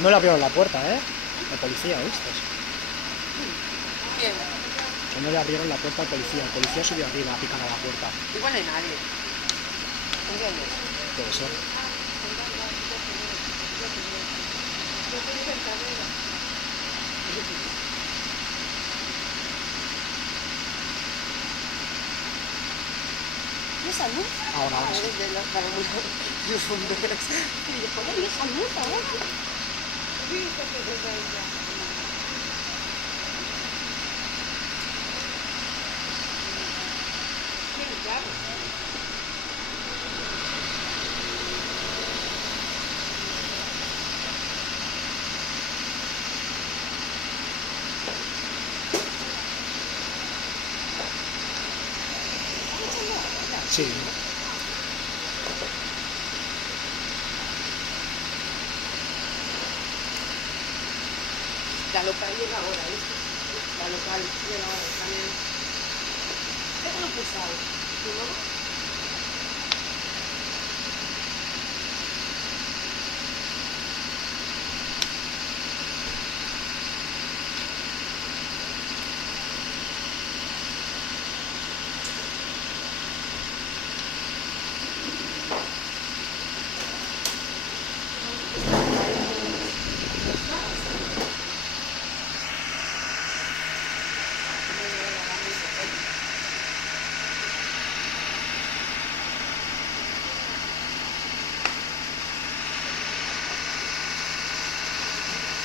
No le abrieron la puerta, ¿eh? La policía, ¿viste? ¿Quién? Que no le abrieron la puerta al policía. El policía subió arriba a picar a la puerta. Igual no hay nadie. ¿Entiendes? Puede ser. ¿Y esa luz? Ahora sí. Es de los bomberos. Y yo, joder, ¿y esa luz ahora? Sí. La local llega ahora, ¿viste? La local llega ahora también. Déjalo pesado. ¿Y luego?